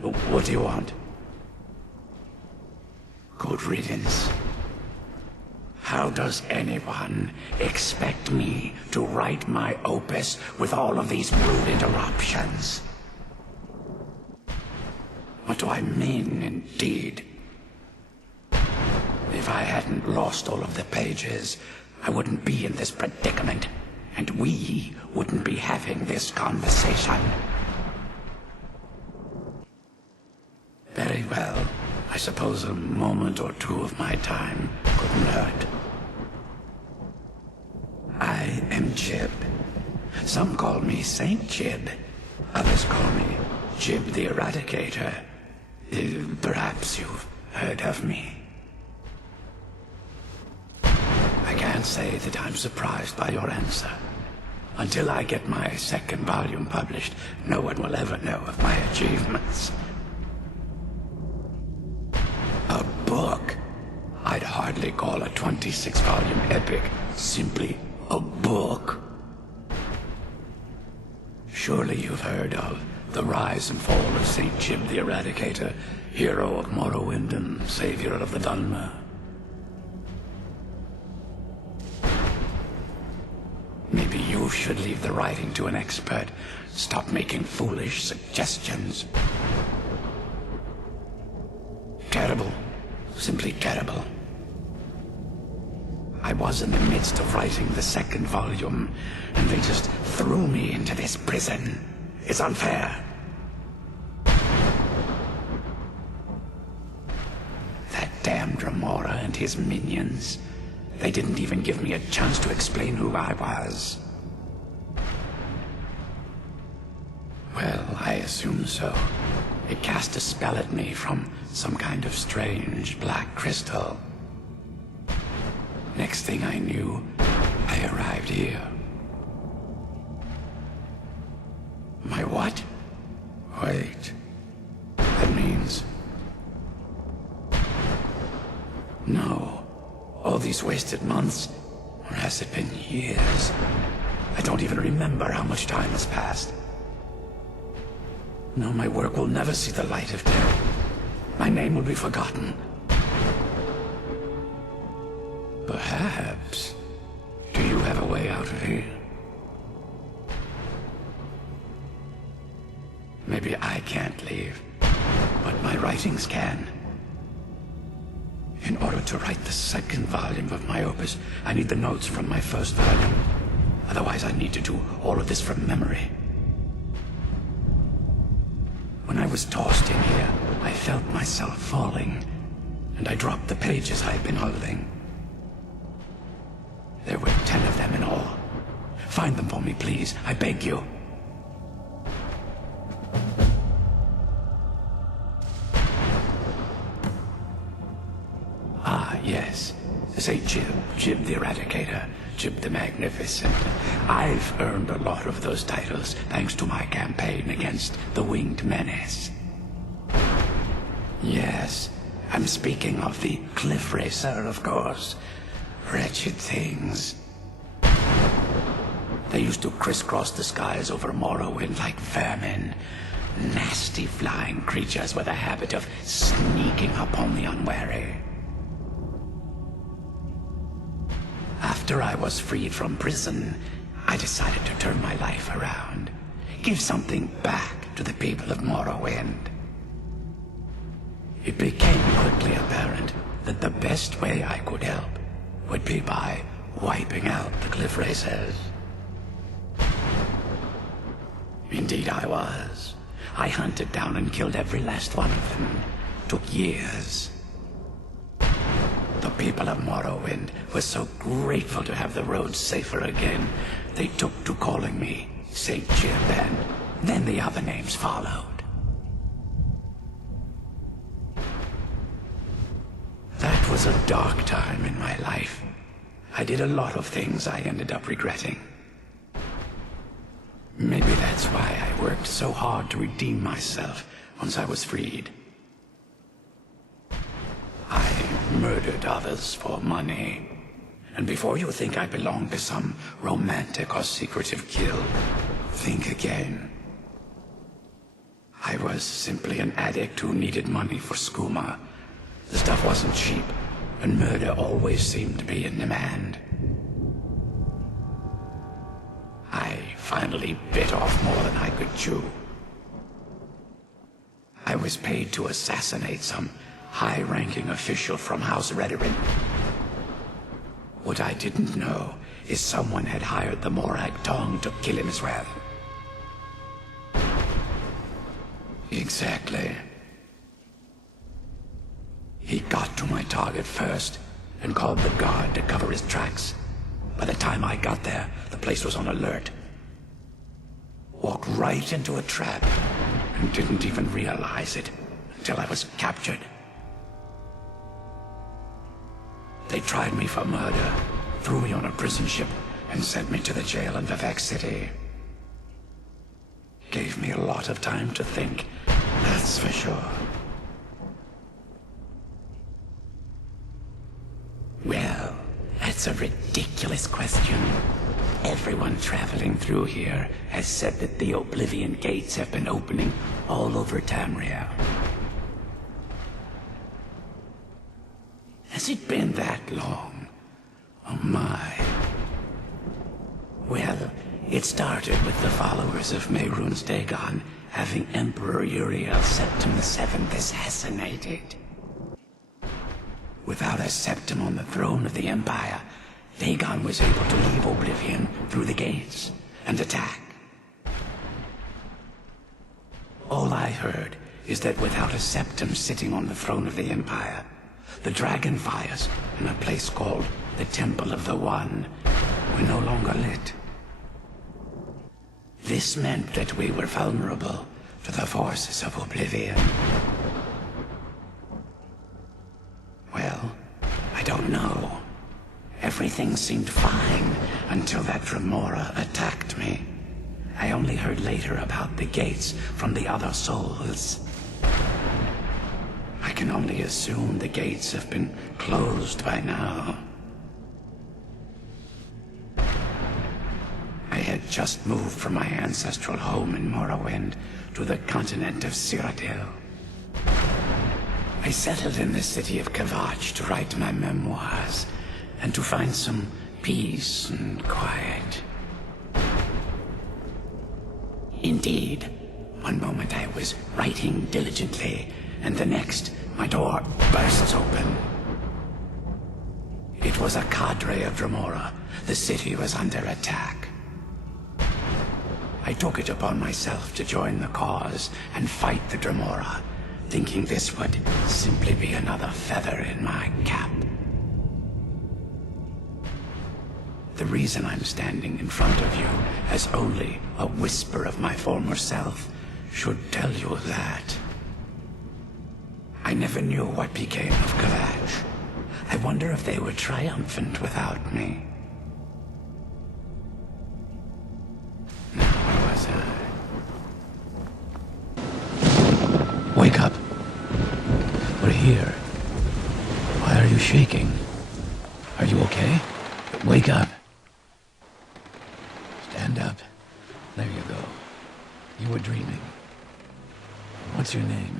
What do you want? Good riddance. How does anyone expect me to write my opus with all of these rude interruptions? What do I mean, indeed? If I hadn't lost all of the pages, I wouldn't be in this predicament, and we wouldn't be having this conversation. Very well. I suppose a moment or two of my time couldn't hurt. I am Jiub. Some call me Saint Jiub. Others call me Jiub the Eradicator. Perhaps you've heard of me. I can't say that I'm surprised by your answer. Until I get my second volume published, no one will ever know of my achievements. A book? I'd hardly call a 26-volume epic simply a book. Surely you've heard of the rise and fall of Saint Jiub the Eradicator, hero of Morrowind and savior of the Dawnguard. Maybe you should leave the writing to an expert. Stop making foolish suggestions. Terrible. Simply terrible. I was in the midst of writing the second volume, and they just threw me into this prison. It's unfair. That damned Remora and his minions. They didn't even give me a chance to explain who I was. Well, I assume so. It cast a spell at me from some kind of strange black crystal. Next thing I knew, I arrived here. My what? Wait. That means... No. All these wasted months, or has it been years? I don't even remember how much time has passed. No, my work will never see the light of day. My name will be forgotten. Perhaps. Do you have a way out of here? Maybe I can't leave, but my writings can. In order to write the second volume of my opus, I need the notes from my first volume. Otherwise, I need to do all of this from memory. When I was tossed in here, I felt myself falling, and I dropped the pages I had been holding. There were 10 of them in all. Find them for me, please. I beg you. Ah, yes. Say Jiub the Eradicator, Jiub the Magnificent. I've earned a lot of those titles thanks to my campaign against the Winged Menace. Yes, I'm speaking of the Cliff Racer, of course. Wretched things. They used to crisscross the skies over Morrowind like vermin. Nasty flying creatures with a habit of sneaking upon the unwary. After I was freed from prison, I decided to turn my life around. Give something back to the people of Morrowind. It became quickly apparent that the best way I could help would be by wiping out the Cliff Racers. Indeed I was. I hunted down and killed every last one of them. Took years. The people of Morrowind were so grateful to have the roads safer again, they took to calling me Saint Jiub, and then the other names followed. That was a dark time in my life. I did a lot of things I ended up regretting. Maybe that's why I worked so hard to redeem myself once I was freed. I murdered others for money. And before you think I belong to some romantic or secretive guild, think again. I was simply an addict who needed money for skooma. The stuff wasn't cheap, and murder always seemed to be in demand. I finally bit off more than I could chew. I was paid to assassinate some high-ranking official from House Redorin. What I didn't know is someone had hired the Morag Tong to kill him as well. Exactly. He got to my target first and called the guard to cover his tracks. By the time I got there, the place was on alert. Walked right into a trap and didn't even realize it until I was captured. They tried me for murder, threw me on a prison ship, and sent me to the jail in Vivek City. Gave me a lot of time to think, that's for sure. Well, that's a ridiculous question. Everyone traveling through here has said that the Oblivion Gates have been opening all over Tamriel. Has it been that long? Oh my. Well, it started with the followers of Mehrunes Dagon having Emperor Uriel Septim VII assassinated. Without a Septim on the throne of the Empire, Dagon was able to leave Oblivion through the gates and attack. All I heard is that without a Septim sitting on the throne of the Empire, the dragon fires in a place called the Temple of the One were no longer lit. This meant that we were vulnerable to the forces of Oblivion. Well, I don't know. Everything seemed fine until that Dremora attacked me. I only heard later about the gates from the other souls. I can only assume the gates have been closed by now. I had just moved from my ancestral home in Morrowind to the continent of Cyrodiil. I settled in the city of Kavach to write my memoirs and to find some peace and quiet. Indeed, one moment I was writing diligently, and the next, my door bursts open. It was a cadre of Dremora. The city was under attack. I took it upon myself to join the cause and fight the Dremora, thinking this would simply be another feather in my cap. The reason I'm standing in front of you as only a whisper of my former self should tell you that. I never knew what became of Kavach. I wonder if they were triumphant without me. Now, where was I? Wake up. We're here. Why are you shaking? Are you okay? Wake up. Stand up. There you go. You were dreaming. What's your name?